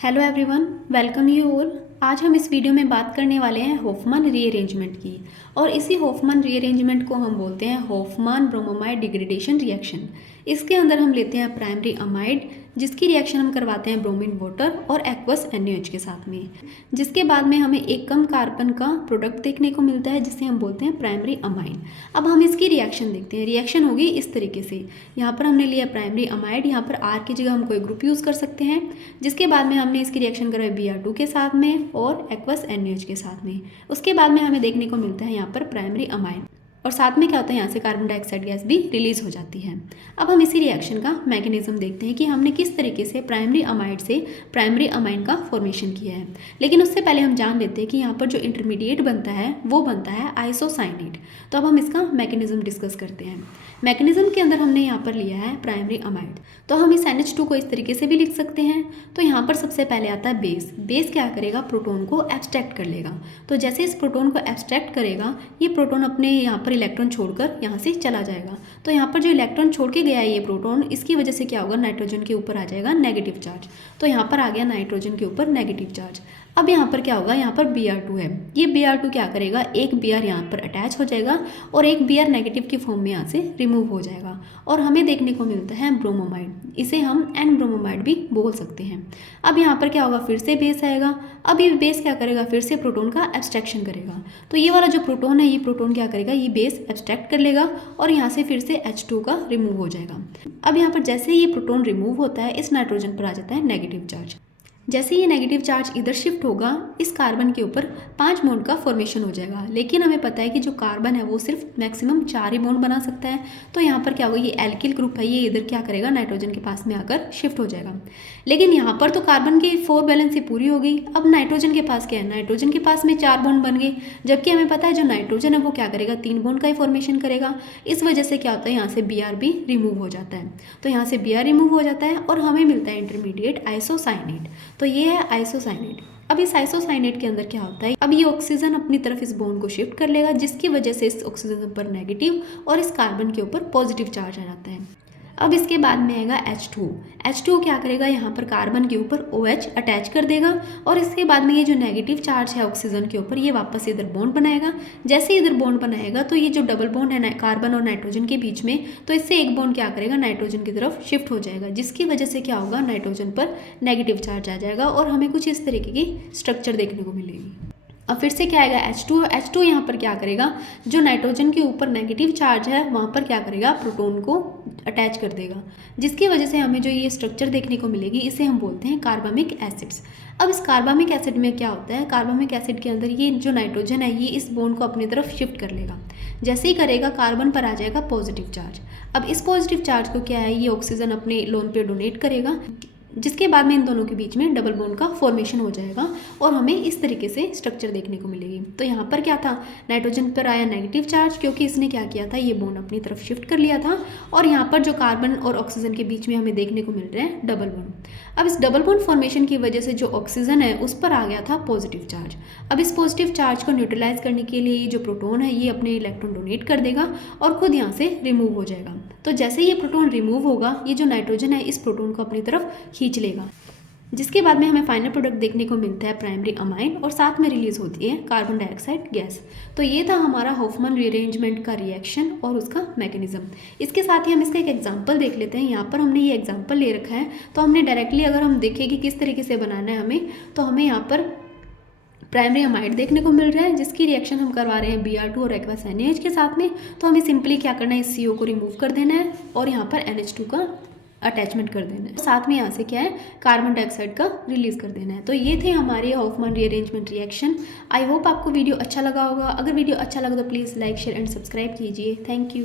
Hello everyone, welcome you all. आज हम इस वीडियो में बात करने वाले हैं होफमैन रीअरेंजमेंट की। और इसी होफमैन रीअरेंजमेंट को हम बोलते हैं होफमैन ब्रोमोमाइड डिग्रेडेशन रिएक्शन। इसके अंदर हम लेते हैं प्राइमरी अमाइड, जिसकी रिएक्शन हम करवाते हैं ब्रोमीन वाटर और एक्वस NaOH के साथ में, जिसके बाद में हमें एक कम कार्बन का प्रोडक्ट देखने को मिलता है जिसे हम बोलते हैं प्राइमरी अमाइड। अब हम इसकी रिएक्शन देखते हैं। रिएक्शन होगी इस तरीके से, यहाँ पर हमने लिया प्राइमरी अमाइड, यहाँ पर R की जगह हम कोई ग्रुप यूज़ कर सकते हैं, जिसके बाद में हमने इसकी रिएक्शन करवाई Br2 के साथ में और एक्वस NaOH के साथ में। उसके बाद में हमें देखने को मिलता है यहाँ पर प्राइमरी अमाइड, और साथ में क्या होता है, यहाँ से कार्बन डाइऑक्साइड गैस भी रिलीज हो जाती है। अब हम इसी रिएक्शन का मैकेनिज्म देखते हैं कि हमने किस तरीके से प्राइमरी अमाइड से प्राइमरी अमाइन का फॉर्मेशन किया है। लेकिन उससे पहले हम जान लेते हैं कि यहाँ पर जो इंटरमीडिएट बनता है वो बनता है आइसोसाइनेट। तो अब हम इसका मैकेनिज्म डिस्कस करते हैं। मैकेनिज्म के अंदर हमने यहाँ पर लिया है प्राइमरी अमाइड, तो हम इस NH2 को इस तरीके से भी लिख सकते हैं। तो यहाँ पर सबसे पहले आता है बेस। बेस क्या करेगा, प्रोटोन को एब्स्ट्रैक्ट कर लेगा। तो जैसे इस प्रोटोन को एब्स्ट्रैक्ट करेगा, ये प्रोटोन अपने यहाँ पर इलेक्ट्रॉन छोड़कर यहाँ से चला जाएगा। तो यहाँ पर जो इलेक्ट्रॉन छोड़ के गया है ये प्रोटोन, इसकी वजह से क्या होगा, नाइट्रोजन के ऊपर आ जाएगा नेगेटिव चार्ज। तो यहाँ पर आ गया नाइट्रोजन के ऊपर नेगेटिव चार्ज। अब यहाँ पर क्या होगा, यहाँ पर Br2 है। ये Br2 क्या करेगा, एक Br यहाँ पर अटैच हो जाएगा और एक Br नेगेटिव की फॉर्म में यहाँ से रिमूव हो जाएगा, और हमें देखने को मिलता है ब्रोमोमाइड। इसे हम N ब्रोमोमाइड भी बोल सकते हैं। अब यहाँ पर क्या होगा, फिर से बेस आएगा। अब ये बेस क्या करेगा, फिर से प्रोटोन का एब्स्ट्रैक्शन करेगा। तो ये वाला जो प्रोटोन है, ये प्रोटोन क्या करेगा, ये बेस एब्स्ट्रैक्ट कर लेगा और यहाँ से फिर से H2 का रिमूव हो जाएगा। अब यहाँ पर जैसे ये प्रोटोन रिमूव होता है, इस नाइट्रोजन पर आ जाता है नेगेटिव चार्ज। जैसे ये नेगेटिव चार्ज इधर शिफ्ट होगा, इस कार्बन के ऊपर 5 बॉन्ड का फॉर्मेशन हो जाएगा। लेकिन हमें पता है कि जो कार्बन है वो सिर्फ मैक्सिमम 4 ही बॉन्ड बना सकता है। तो यहाँ पर क्या होगा, ये एल्किल ग्रुप है, ये इधर क्या करेगा, नाइट्रोजन के पास में आकर शिफ्ट हो जाएगा। लेकिन यहाँ पर तो कार्बन की 4 वैलेंसी पूरी हो गई। अब नाइट्रोजन के पास क्या है, नाइट्रोजन के पास में 4 बॉन्ड बन गए, जबकि हमें पता है जो नाइट्रोजन है वो क्या करेगा, 3 बॉन्ड का ही फॉर्मेशन करेगा। इस वजह से क्या होता है, यहाँ से Br भी रिमूव हो जाता है। तो यहाँ से Br रिमूव हो जाता है और हमें मिलता है इंटरमीडिएट आइसोसाइनेट। तो ये है आइसोसाइनेट। अब इस आइसोसाइनेट के अंदर क्या होता है, अब ये ऑक्सीजन अपनी तरफ इस बॉन्ड को शिफ्ट कर लेगा, जिसकी वजह से इस ऑक्सीजन पर नेगेटिव और इस कार्बन के ऊपर पॉजिटिव चार्ज आ जाता है। अब इसके बाद में आएगा H2। H2 क्या करेगा, यहाँ पर कार्बन के ऊपर OH अटैच कर देगा, और इसके बाद में ये जो नेगेटिव चार्ज है ऑक्सीजन के ऊपर, ये वापस इधर बॉन्ड बनाएगा। जैसे इधर बॉन्ड बनाएगा तो ये जो डबल बॉन्ड है कार्बन और नाइट्रोजन के बीच में, तो इससे एक बॉन्ड क्या करेगा, नाइट्रोजन की तरफ शिफ्ट हो जाएगा, जिसकी वजह से क्या होगा, नाइट्रोजन पर नेगेटिव चार्ज आ जाएगा और हमें कुछ इस तरीके की स्ट्रक्चर देखने को मिलेगी। अब फिर से क्या आएगा, H2 यहाँ पर क्या करेगा, जो नाइट्रोजन के ऊपर नेगेटिव चार्ज है वहाँ पर क्या करेगा, प्रोटोन को अटैच कर देगा, जिसकी वजह से हमें जो ये स्ट्रक्चर देखने को मिलेगी, इसे हम बोलते हैं कार्बामिक एसिड्स। अब इस कार्बामिक एसिड में क्या होता है, कार्बामिक एसिड के अंदर ये जो नाइट्रोजन है, ये इस बॉन्ड को अपनी तरफ शिफ्ट कर लेगा। जैसे ही करेगा, कार्बन पर आ जाएगा पॉजिटिव चार्ज। अब इस पॉजिटिव चार्ज को क्या है, ये ऑक्सीजन अपने लोन पे डोनेट करेगा, जिसके बाद में इन दोनों के बीच में डबल बॉन्ड का फॉर्मेशन हो जाएगा और हमें इस तरीके से स्ट्रक्चर देखने को मिलेगी। तो यहाँ पर क्या था, नाइट्रोजन पर आया नेगेटिव चार्ज, क्योंकि इसने क्या किया था, ये बॉन्ड अपनी तरफ शिफ्ट कर लिया था, और यहाँ पर जो कार्बन और ऑक्सीजन के बीच में हमें देखने को मिल रहे हैं डबल बॉन्ड। अब इस डबल बॉन्ड फॉर्मेशन की वजह से जो ऑक्सीजन है उस पर आ गया था पॉजिटिव चार्ज। अब इस पॉजिटिव चार्ज को न्यूट्रलाइज करने के लिए जो प्रोटोन है, ये अपने इलेक्ट्रॉन डोनेट कर देगा और खुद यहाँ से रिमूव हो जाएगा। तो जैसे ये प्रोटोन रिमूव होगा, ये जो नाइट्रोजन है इस प्रोटोन को अपनी तरफ खींच लेगा, जिसके बाद में हमें फाइनल प्रोडक्ट देखने को मिलता है प्राइमरी अमाइन, और साथ में रिलीज होती है कार्बन डाइऑक्साइड गैस। तो ये था हमारा होफमैन रीअरेंजमेंट का रिएक्शन और उसका मैकेनिज्म। इसके साथ ही हम इसका एक एग्जांपल देख लेते हैं। यहाँ पर हमने ये एग्जांपल ले रखा है, तो हमने डायरेक्टली अगर हम देखें कि किस तरीके से बनाना है हमें, तो हमें यहाँ पर प्राइमरी अमाइड देखने को मिल रहा है, जिसकी रिएक्शन हम करवा रहे हैं Br2 और एक्वस NaOH के साथ में। तो हमें सिंपली क्या करना है, इस CO को रिमूव कर देना है और यहाँ पर NH2 का अटैचमेंट कर देना है। साथ में यहाँ से क्या है, कार्बन डाइऑक्साइड का रिलीज कर देना है। तो ये थे हमारे Hofmann rearrangement reaction. I hope आपको वीडियो अच्छा लगा होगा। अगर वीडियो अच्छा लगा तो please like, share and subscribe कीजिए। Thank you.